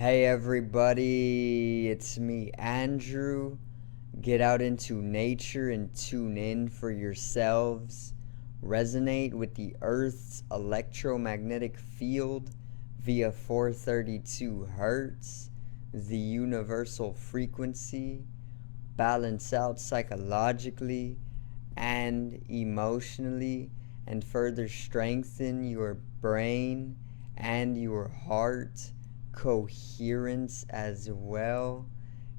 Hey everybody, it's me, Andrew. Get out into nature and tune in for yourselves. Resonate with the Earth's electromagnetic field via 432 Hertz, the universal frequency. Balance out psychologically and emotionally, and further strengthen your brain and your heart coherence as well.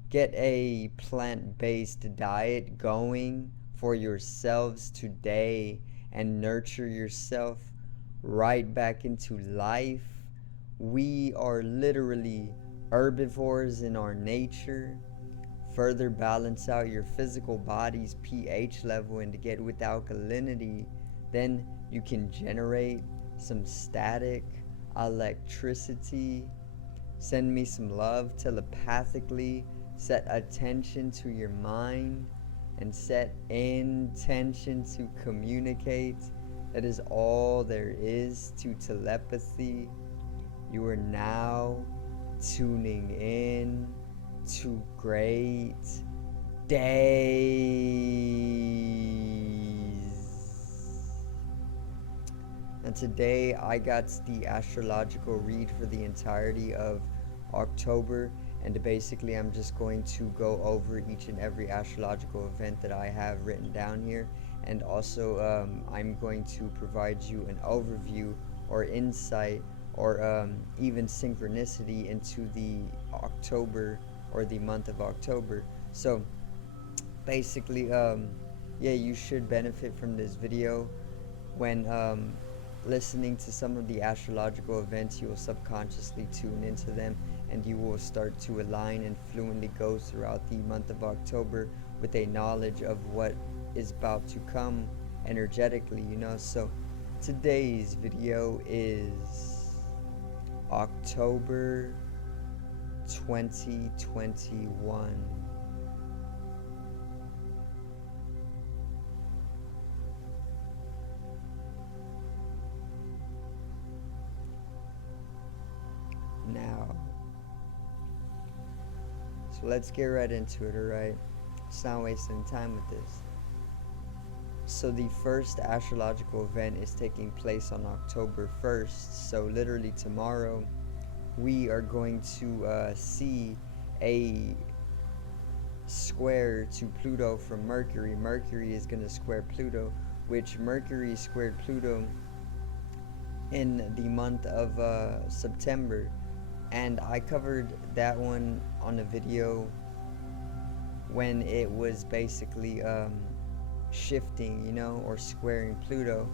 Get a plant-based diet going for yourselves today and nurture yourself right back into life. We are literally herbivores in our nature. Further balance out your physical body's pH level and to get with alkalinity, then you can generate some static electricity. Send me some love telepathically. Set attention to your mind and set intention to communicate. That is all there is to telepathy. You are now tuning in to great days. And today I got the astrological read for the entirety of October, and basically I'm just going to go over each and every astrological event that I have written down here, and also I'm going to provide you an overview or insight or even synchronicity into the October or the month of October. So basically yeah, you should benefit from this video. When listening to some of the astrological events, you will subconsciously tune into them, and you will start to align and fluently go throughout the month of October with a knowledge of what is about to come energetically, So today's video is October 2021. Now, so let's get right into it, alright? Let's not wasting time with this. So the first astrological event is taking place on October 1st. So literally tomorrow, we are going to see a square to Pluto from Mercury. Mercury is going to square Pluto, which Mercury squared Pluto in the month of September. And I covered that one on a video when it was basically shifting, or squaring Pluto.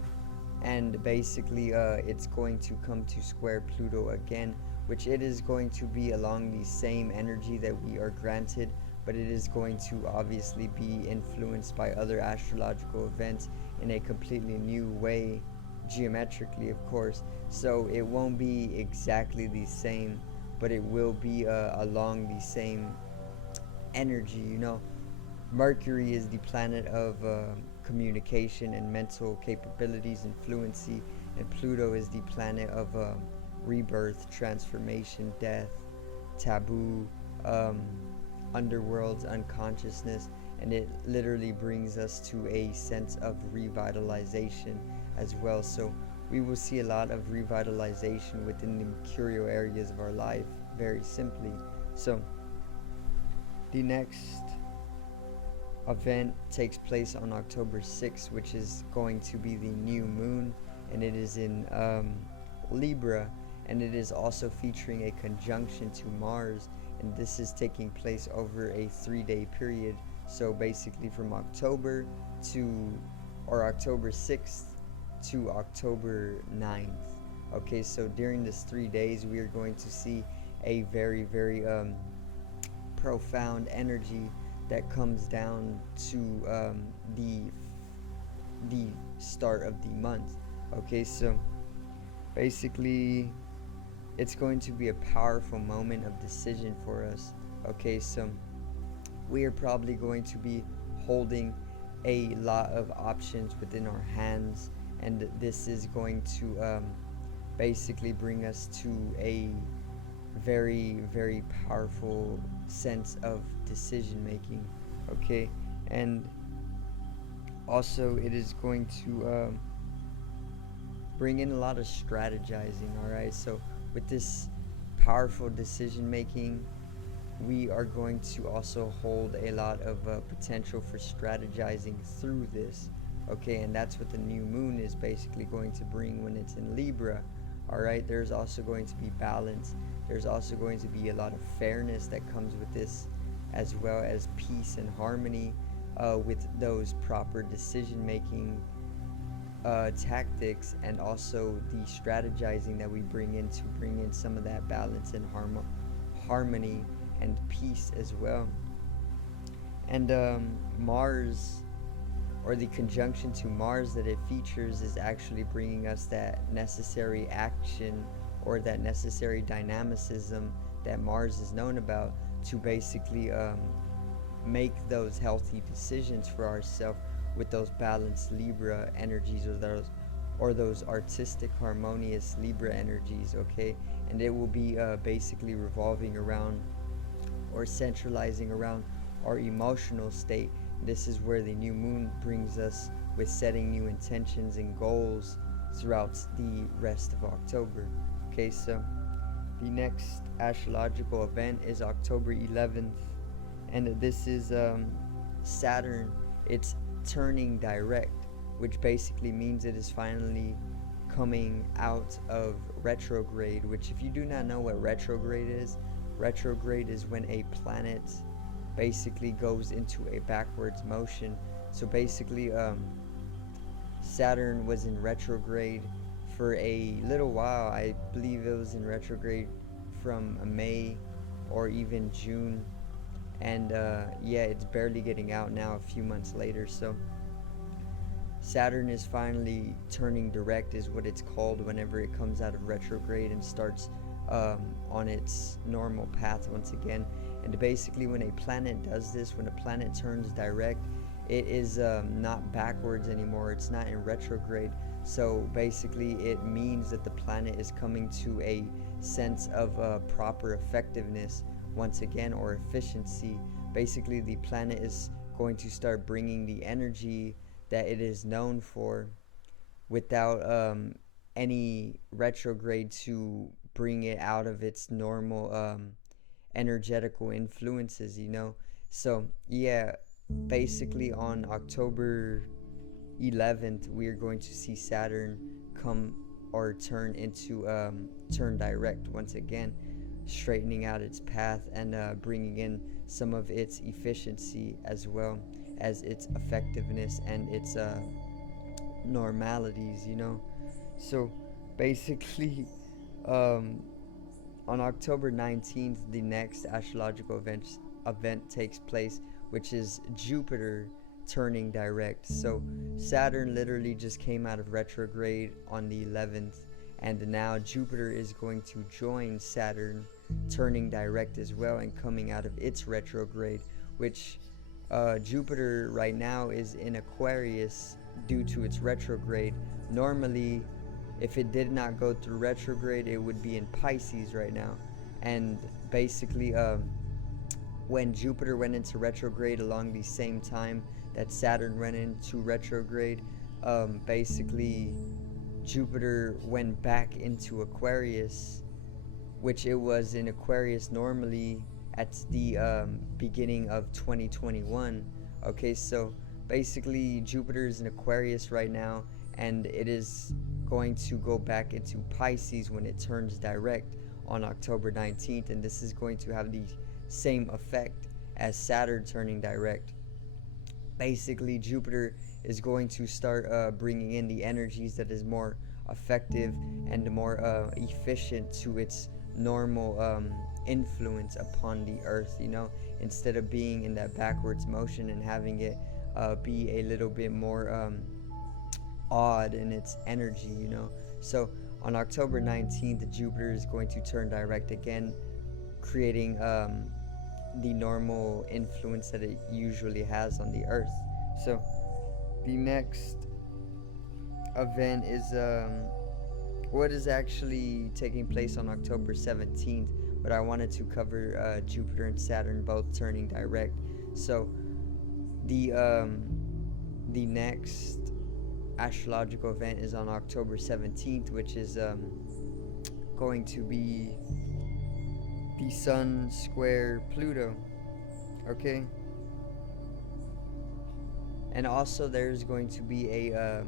And basically it's going to come to square Pluto again, which it is going to be along the same energy that we are granted, but it is going to obviously be influenced by other astrological events in a completely new way, geometrically of course. So it won't be exactly the same, but it will be along the same energy. Mercury is the planet of communication and mental capabilities and fluency, and Pluto is the planet of rebirth, transformation, death, taboo, underworlds, unconsciousness, and it literally brings us to a sense of revitalization as well. So we will see a lot of revitalization within the mercurial areas of our life, very simply. So the next event takes place on October 6th, which is going to be the new moon, and it is in Libra, and it is also featuring a conjunction to Mars, and this is taking place over a 3-day period. So basically from October 6th to October 9th. Okay, so during this 3 days we are going to see a very, very profound energy that comes down to the start of the month. Okay, so basically it's going to be a powerful moment of decision for us. Okay, so we are probably going to be holding a lot of options within our hands, and this is going to basically bring us to a very, very powerful sense of decision making. Okay, and also it is going to bring in a lot of strategizing. All right, so with this powerful decision making, we are going to also hold a lot of potential for strategizing through this. Okay, and that's what the new moon is basically going to bring when it's in Libra. All right, there's also going to be balance. There's also going to be a lot of fairness that comes with this, as well as peace and harmony with those proper decision making tactics, and also the strategizing that we bring in to bring in some of that balance and harmony and peace as well. And Mars, or the conjunction to Mars that it features, is actually bringing us that necessary action, or that necessary dynamicism that Mars is known about, to basically make those healthy decisions for ourselves with those balanced Libra energies, or those artistic harmonious Libra energies. Okay, and it will be basically revolving around, or centralizing around, our emotional state. This is where the new moon brings us with setting new intentions and goals throughout the rest of October. Okay, so the next astrological event is October 11th, and this is Saturn. It's turning direct, which basically means it is finally coming out of retrograde, which, if you do not know what retrograde is when a planet basically goes into a backwards motion. So basically Saturn was in retrograde for a little while. I believe it was in retrograde from May or even June, and yeah, it's barely getting out now a few months later. So Saturn is finally turning direct, is what it's called, whenever it comes out of retrograde and starts on its normal path once again. And basically, when a planet does this, when a planet turns direct, it is not backwards anymore. It's not in retrograde. So basically, it means that the planet is coming to a sense of proper effectiveness once again, or efficiency. Basically, the planet is going to start bringing the energy that it is known for, without any retrograde to bring it out of its normal energetical influences, you know. So yeah, basically on October 11th, we are going to see Saturn come, or turn direct once again, straightening out its path and bringing in some of its efficiency, as well as its effectiveness and its normalities, you know. So basically, um, on October 19th, the next astrological event takes place, which is Jupiter turning direct. So Saturn literally just came out of retrograde on the 11th, and now Jupiter is going to join Saturn turning direct as well, and coming out of its retrograde, which Jupiter right now is in Aquarius due to its retrograde. Normally, if it did not go through retrograde, it would be in Pisces right now. And basically, when Jupiter went into retrograde along the same time that Saturn went into retrograde, basically Jupiter went back into Aquarius, which it was in Aquarius normally at the beginning of 2021. Okay, so basically Jupiter is in Aquarius right now, and it is going to go back into Pisces when it turns direct on October 19th, and this is going to have the same effect as Saturn turning direct. Basically, Jupiter is going to start bringing in the energies that is more effective and more efficient to its normal influence upon the earth, you know, instead of being in that backwards motion and having it be a little bit more odd in its energy, you know. So on October 19th, Jupiter is going to turn direct again, creating the normal influence that it usually has on the earth. So the next event is what is actually taking place on October 17th, but I wanted to cover Jupiter and Saturn both turning direct. So the next astrological event is on October 17th, which is going to be the Sun square Pluto. Okay, and also there's going to be a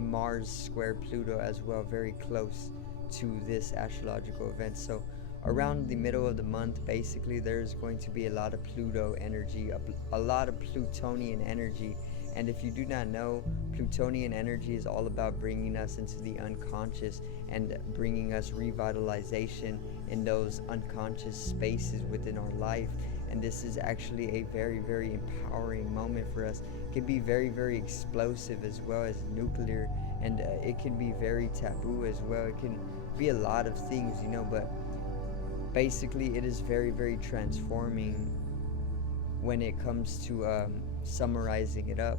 Mars square Pluto as well, very close to this astrological event. So around the middle of the month, basically, there's going to be a lot of Pluto energy, a lot of Plutonian energy. And if you do not know, Plutonian energy is all about bringing us into the unconscious and bringing us revitalization in those unconscious spaces within our life. And this is actually a very, very empowering moment for us. It can be very, very explosive as well as nuclear, and it can be very taboo as well. It can be a lot of things, but basically it is very, very transforming when it comes to summarizing it up.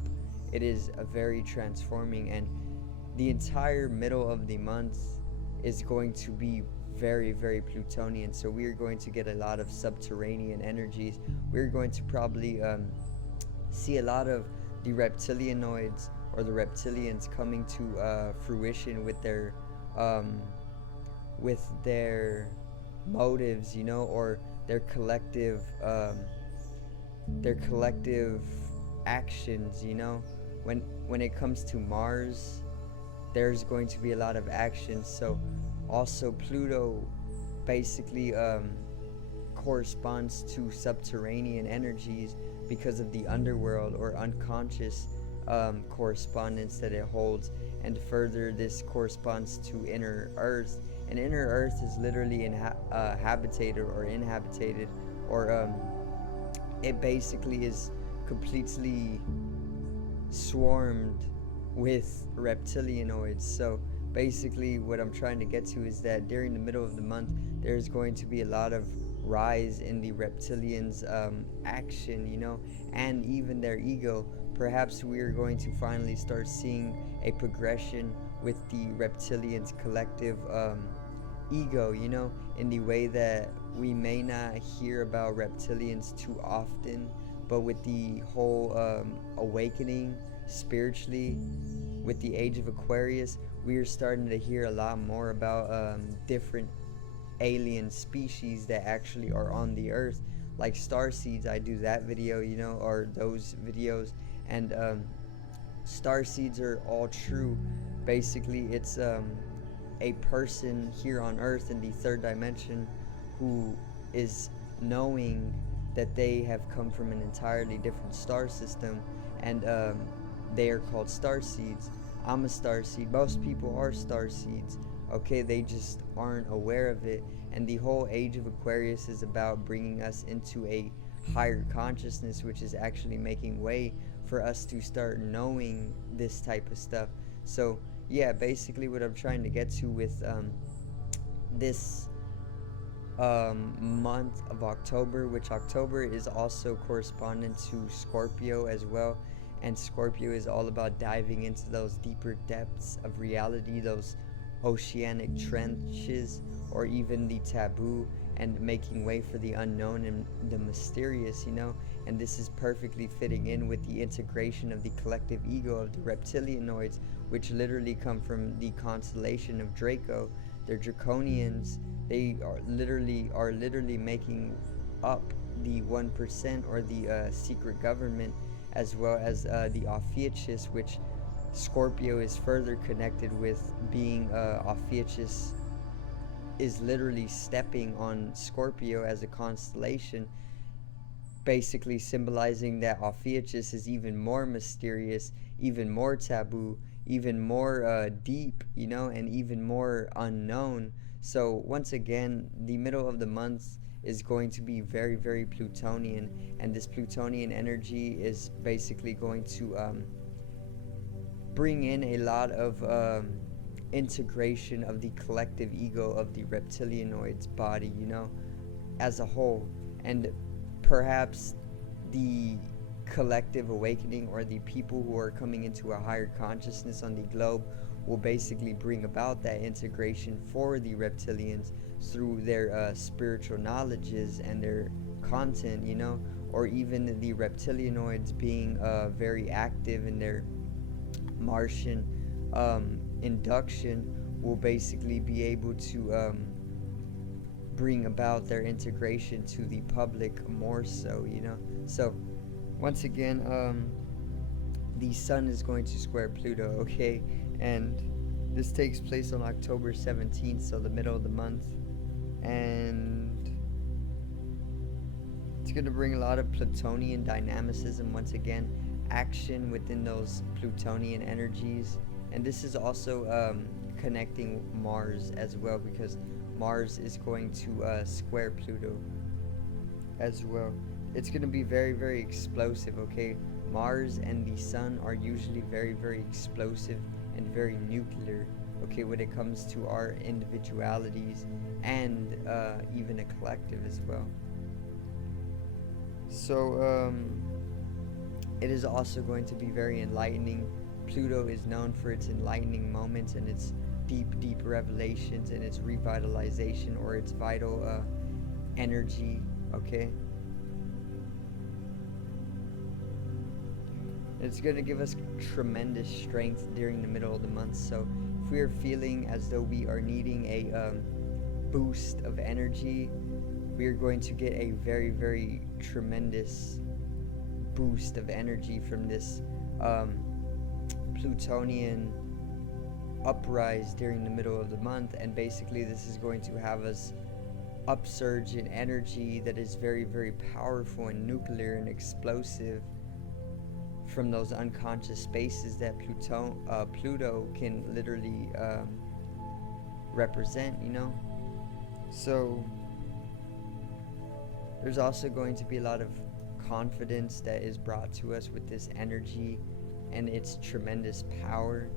It is a very transforming, and the entire middle of the month is going to be very, very Plutonian. So we are going to get a lot of subterranean energies. We're going to probably see a lot of the reptilianoids or the reptilians coming to fruition with their motives, or their collective actions. When it comes to Mars, there's going to be a lot of action. So also Pluto basically corresponds to subterranean energies because of the underworld or unconscious correspondence that it holds. And further, this corresponds to inner earth, and inner earth is literally habitated or inhabited, or it basically is completely swarmed with reptilianoids. So basically what I'm trying to get to is that during the middle of the month, there's going to be a lot of rise in the reptilians' action, and even their ego. Perhaps we are going to finally start seeing a progression with the reptilians' collective ego, in the way that we may not hear about reptilians too often, but with the whole awakening spiritually, with the age of Aquarius, we are starting to hear a lot more about different alien species that actually are on the earth, like star seeds. I do that video, or those videos, and star seeds are all true. Basically, it's a person here on earth in the third dimension who is knowing that they have come from an entirely different star system, and they are called star seeds. I'm a star seed. Most people are star seeds. Okay, they just aren't aware of it. And the whole age of Aquarius is about bringing us into a higher consciousness, which is actually making way for us to start knowing this type of stuff. So yeah, basically what I'm trying to get to with this month of October, which October is also correspondent to Scorpio as well. And Scorpio is all about diving into those deeper depths of reality, those oceanic trenches, or even the taboo, and making way for the unknown and the mysterious, and this is perfectly fitting in with the integration of the collective ego of the reptilianoids, which literally come from the constellation of Draco. They're draconians. They are literally making up the 1%, or the secret government, as well as the Ophiuchus, which Scorpio is further connected with, being Ophiuchus is literally stepping on Scorpio as a constellation, basically symbolizing that Ophiuchus is even more mysterious, even more taboo, even more deep, and even more unknown. So once again, the middle of the month is going to be very, very Plutonian, and this Plutonian energy is basically going to bring in a lot of integration of the collective ego of the reptilianoid's body, as a whole. And perhaps the collective awakening, or the people who are coming into a higher consciousness on the globe, will basically bring about that integration for the reptilians. through their spiritual knowledges and their content, or even the reptilianoids being very active in their Martian induction will basically be able to bring about their integration to the public more so, So, once again, the sun is going to square Pluto, okay? And this takes place on October 17th, so the middle of the month. And it's going to bring a lot of Plutonian dynamicism once again, action within those Plutonian energies. And this is also connecting Mars as well, because Mars is going to square Pluto as well. It's going to be very, very explosive, okay? Mars and the sun are usually very, very explosive and very nuclear, okay, when it comes to our individualities and even a collective as well. So it is also going to be very enlightening. Pluto is known for its enlightening moments and its deep revelations and its revitalization or its vital energy, okay? It's going to give us tremendous strength during the middle of the month. So if we are feeling as though we are needing a boost of energy, we are going to get a very, very tremendous boost of energy from this Plutonian uprise during the middle of the month. And basically this is going to have us upsurge in energy that is very, very powerful and nuclear and explosive from those unconscious spaces that Pluto can literally represent, So there's also going to be a lot of confidence that is brought to us with this energy and its tremendous power.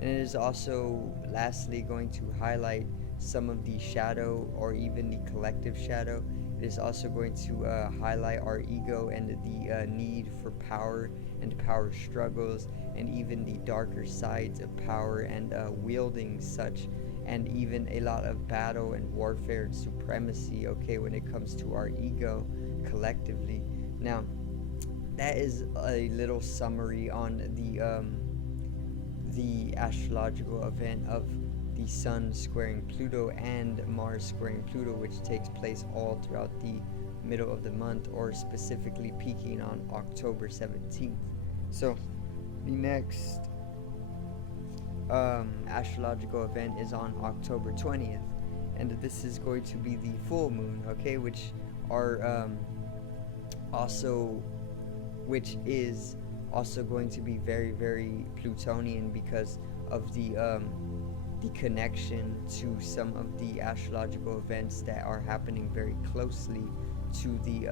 And it is also lastly going to highlight some of the shadow or even the collective shadow. It is also going to highlight our ego and the need for power and power struggles and even the darker sides of power and wielding such, and even a lot of battle and warfare and supremacy, okay, when it comes to our ego collectively. Now, that is a little summary on the astrological event of the sun squaring Pluto and Mars squaring Pluto, which takes place all throughout the middle of the month, or specifically peaking on October 17th. So the next astrological event is on October 20th, and this is going to be the full moon, okay, which is also going to be very, very Plutonian because of the connection to some of the astrological events that are happening very closely to the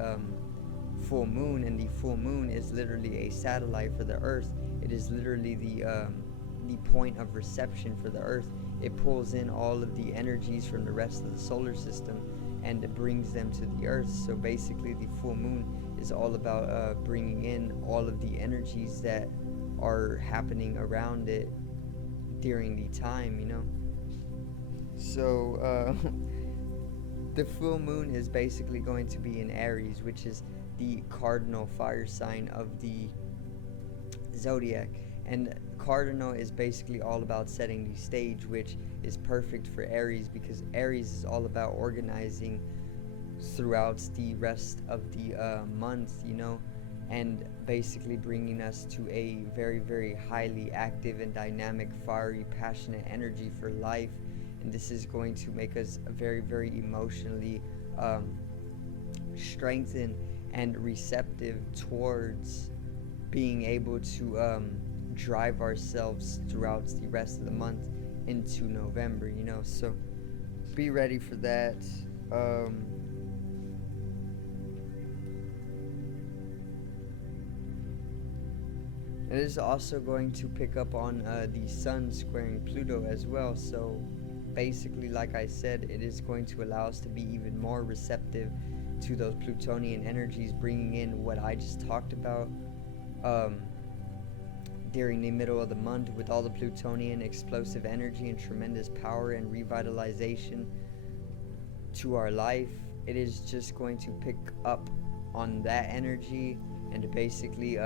full moon. And the full moon is literally a satellite for the Earth. It is literally the point of reception for the Earth. It pulls in all of the energies from the rest of the solar system and it brings them to the Earth. So basically the full moon is all about bringing in all of the energies that are happening around it during the time, So the full moon is basically going to be in Aries, which is the cardinal fire sign of the zodiac. And cardinal is basically all about setting the stage, which is perfect for Aries because Aries is all about organizing throughout the rest of the month, and basically bringing us to a very, very highly active and dynamic, fiery, passionate energy for life. And this is going to make us very, very emotionally strengthened and receptive towards being able to drive ourselves throughout the rest of the month into November, so be ready for that. It is also going to pick up on the sun squaring Pluto as well. So basically, like I said, it is going to allow us to be even more receptive to those Plutonian energies, bringing in what I just talked about, during the middle of the month with all the Plutonian explosive energy and tremendous power and revitalization to our life. It is just going to pick up on that energy and to basically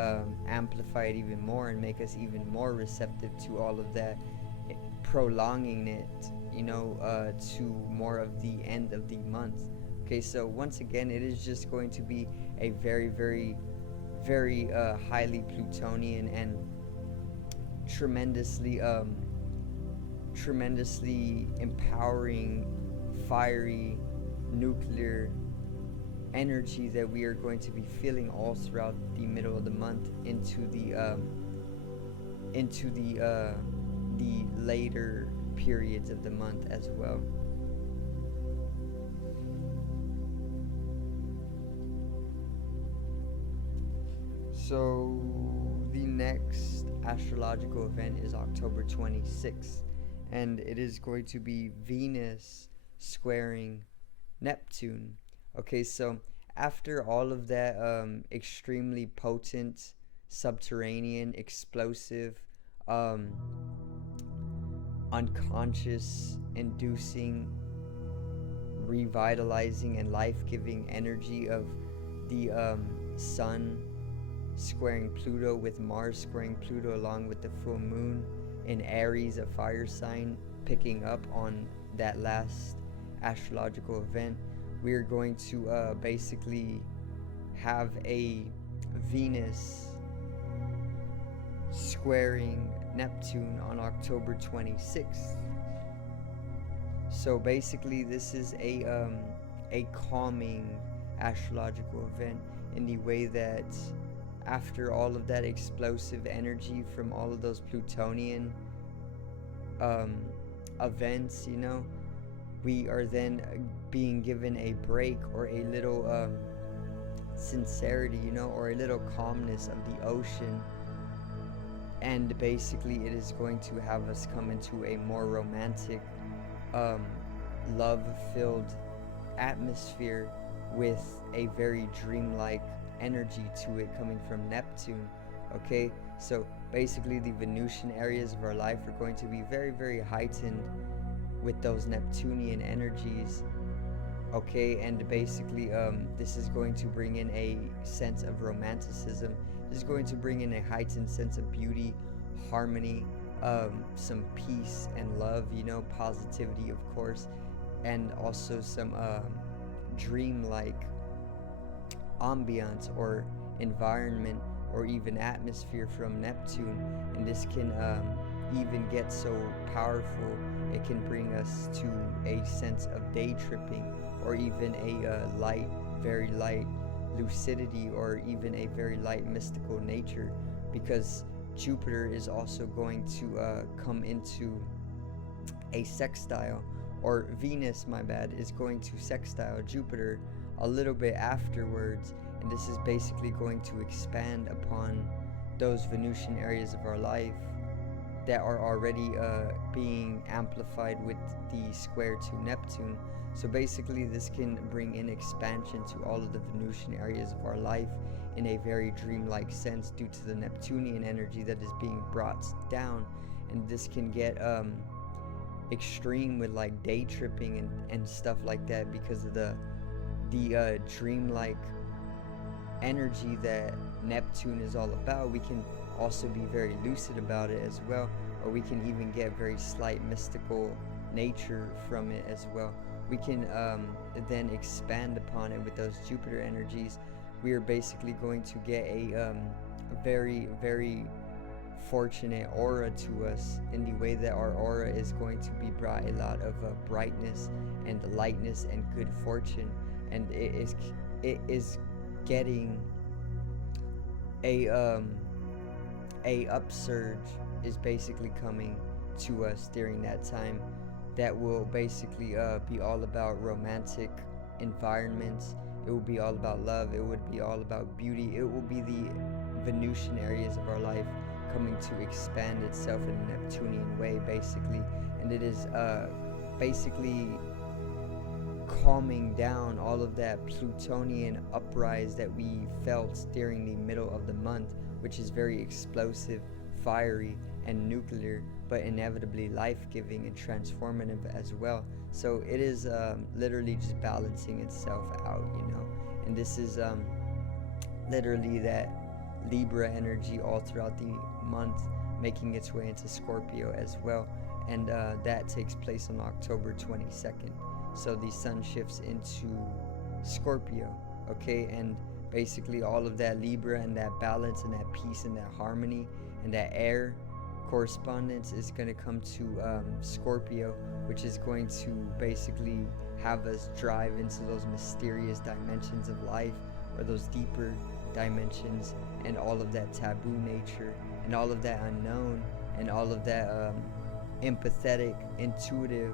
amplify it even more and make us even more receptive to all of that, prolonging it, to more of the end of the month. Okay, so once again, it is just going to be a very, very, very highly Plutonian and tremendously empowering, fiery, nuclear energy that we are going to be feeling all throughout the middle of the month into the later periods of the month as well. So the next astrological event is October 26th, and it is going to be Venus squaring Neptune. Okay, so after all of that extremely potent, subterranean, explosive, unconscious inducing, revitalizing, and life-giving energy of the Sun squaring Pluto, with Mars squaring Pluto, along with the full moon in Aries, a fire sign, picking up on that last astrological event, we are going to basically have a Venus squaring Neptune on October 26th. So basically this is a calming astrological event, in the way that after all of that explosive energy from all of those Plutonian events, we are then being given a break, or a little sincerity, or a little calmness of the ocean. And basically it is going to have us come into a more romantic, love-filled atmosphere with a very dreamlike energy to it coming from Neptune. Okay, so basically the Venusian areas of our life are going to be very, very heightened with those Neptunian energies. Okay, and basically this is going to bring in a sense of romanticism. This is going to bring in a heightened sense of beauty, harmony, some peace and love, positivity, of course, and also some dreamlike ambiance or environment or even atmosphere from Neptune. And this can even get so powerful, it can bring us to a sense of day tripping, or even a very light lucidity, or even a very light mystical nature, because Jupiter is also going to come into a sextile, or Venus, my bad, is going to sextile Jupiter a little bit afterwards, and this is basically going to expand upon those Venusian areas of our life that are already being amplified with the square to Neptune. So basically this can bring in expansion to all of the Venusian areas of our life in a very dreamlike sense, due to the Neptunian energy that is being brought down. And this can get extreme with like day tripping and stuff like that, because of the dreamlike energy that Neptune is all about. We can also be very lucid about it as well, or we can even get very slight mystical nature from it as well. We can then expand upon it with those Jupiter energies. We are basically going to get a very, very fortunate aura to us, in the way that our aura is going to be brought a lot of brightness and lightness and good fortune. And it is getting a upsurge is basically coming to us during that time, that will basically be all about romantic environments. It will be all about love. It would be all about beauty. It will be the Venusian areas of our life coming to expand itself in a Neptunian way, basically. And it is basically calming down all of that Plutonian uprise that we felt during the middle of the month, which is very explosive, fiery and nuclear, but inevitably life-giving and transformative as well. So it is literally just balancing itself out, and this is literally that Libra energy all throughout the month, making its way into Scorpio as well, and that takes place on October 22nd. So the sun shifts into Scorpio, okay, and basically all of that Libra and that balance and that peace and that harmony and that air correspondence is going to come to Scorpio, which is going to basically have us drive into those mysterious dimensions of life, or those deeper dimensions, and all of that taboo nature and all of that unknown and all of that empathetic, intuitive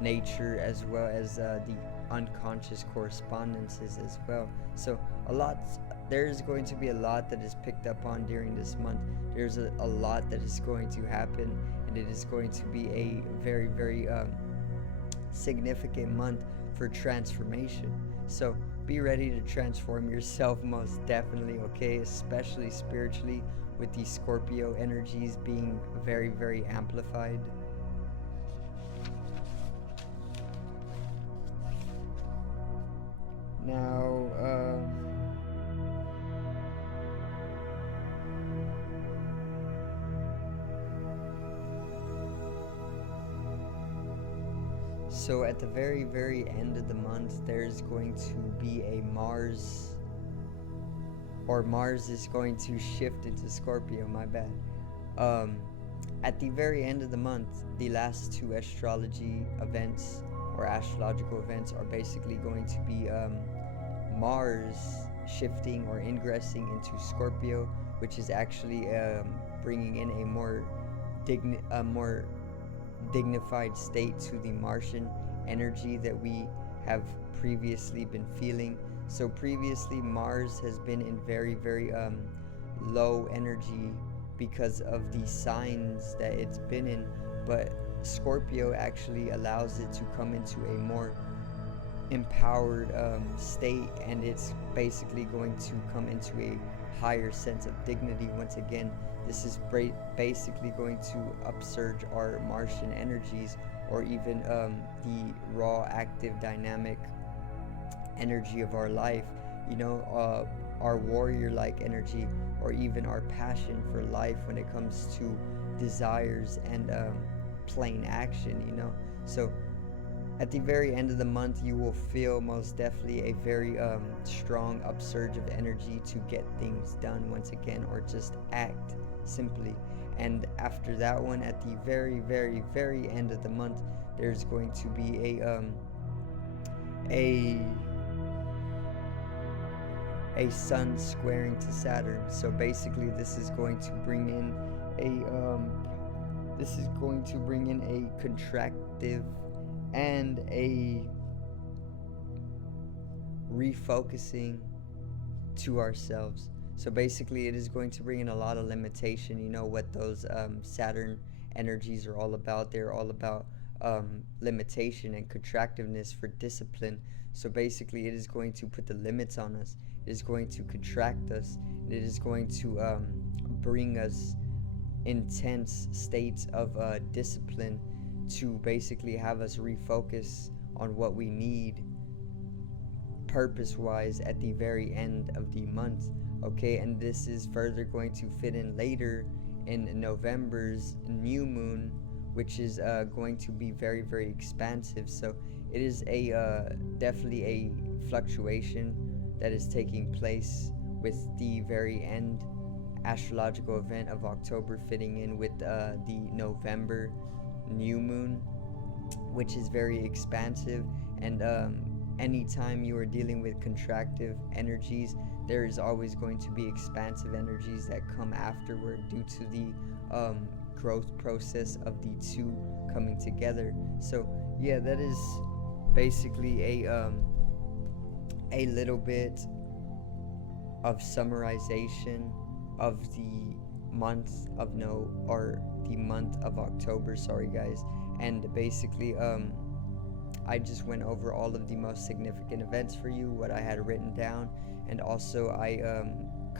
nature, as well as the unconscious correspondences as well. So there's going to be a lot that is picked up on during this month. There's a lot that is going to happen, and it is going to be a very, very significant month for transformation. So be ready to transform yourself, most definitely, okay, especially spiritually, with these Scorpio energies being very, very amplified. Now, so at the very, very end of the month, there's going to be a Mars is going to shift into Scorpio, my bad. At the very end of the month, the last two astrology events or astrological events are basically going to be Mars shifting or ingressing into Scorpio, which is actually bringing in a more dignified state to the Martian energy that we have previously been feeling. So previously Mars has been in very, very low energy because of the signs that it's been in, but Scorpio actually allows it to come into a more empowered state, and it's basically going to come into a higher sense of dignity once again. This is basically going to upsurge our Martian energies, or even the raw, active, dynamic energy of our life, our warrior-like energy, or even our passion for life when it comes to desires and plain action, So at the very end of the month, you will feel most definitely a very strong upsurge of energy to get things done once again, or just act simply. And after that one, at the very, very, very end of the month, there's going to be a sun squaring to Saturn. So basically, this is going to bring in a contractive and a refocusing to ourselves. So basically, it is going to bring in a lot of limitation. You know what those Saturn energies are all about. They're all about limitation and contractiveness for discipline. So basically, it is going to put the limits on us. It is going to contract us. It is going to bring us intense states of discipline to basically have us refocus on what we need purpose-wise at the very end of the month. Okay, and this is further going to fit in later in November's new moon, which is going to be very, very expansive. So it is definitely a fluctuation that is taking place with the very end astrological event of October fitting in with the November new moon, which is very expansive. And anytime you are dealing with contractive energies, there is always going to be expansive energies that come afterward due to the growth process of the two coming together. So yeah, that is basically a little bit of summarization of the month of the month of October, sorry guys. And basically I just went over all of the most significant events for you, what I had written down, and also I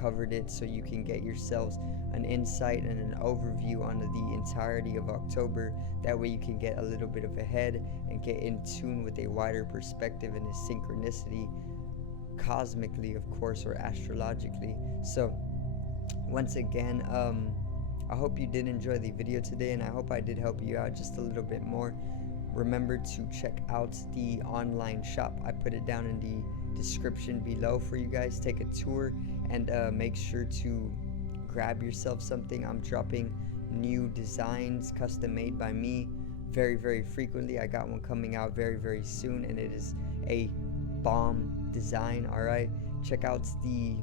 covered it so you can get yourselves an insight and an overview on the entirety of October. That way you can get a little bit of a head and get in tune with a wider perspective and a synchronicity, cosmically of course, or astrologically. So once again, I hope you did enjoy the video today, and I hope I did help you out just a little bit more. Remember to check out the online shop. I put it down in the description below for you guys. Take a tour and make sure to grab yourself something. I'm dropping new designs custom made by me very frequently. I got one coming out very soon, and it is a bomb design. All right, check out the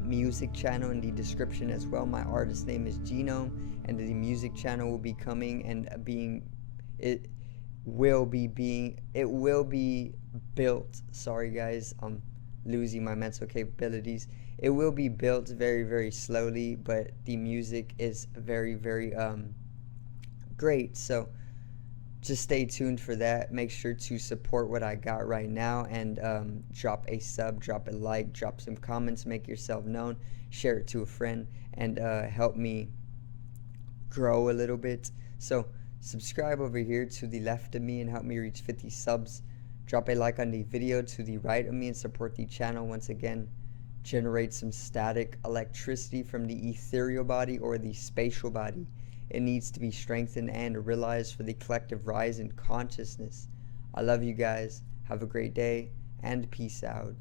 music channel in the description as well. My artist name is Genome, and the music channel will be coming and it will be built. Sorry guys, I'm losing my mental capabilities. It will be built very slowly, but the music is very great. So just stay tuned for that. Make sure to support what I got right now, and drop a sub, drop a like, drop some comments, make yourself known, share it to a friend, and help me grow a little bit. So subscribe over here to the left of me and help me reach 50 subs. Drop a like on the video to the right of me and support the channel. Once again, generate some static electricity from the ethereal body or the spatial body. It needs to be strengthened and realized for the collective rise in consciousness. I love you guys. Have a great day, and peace out.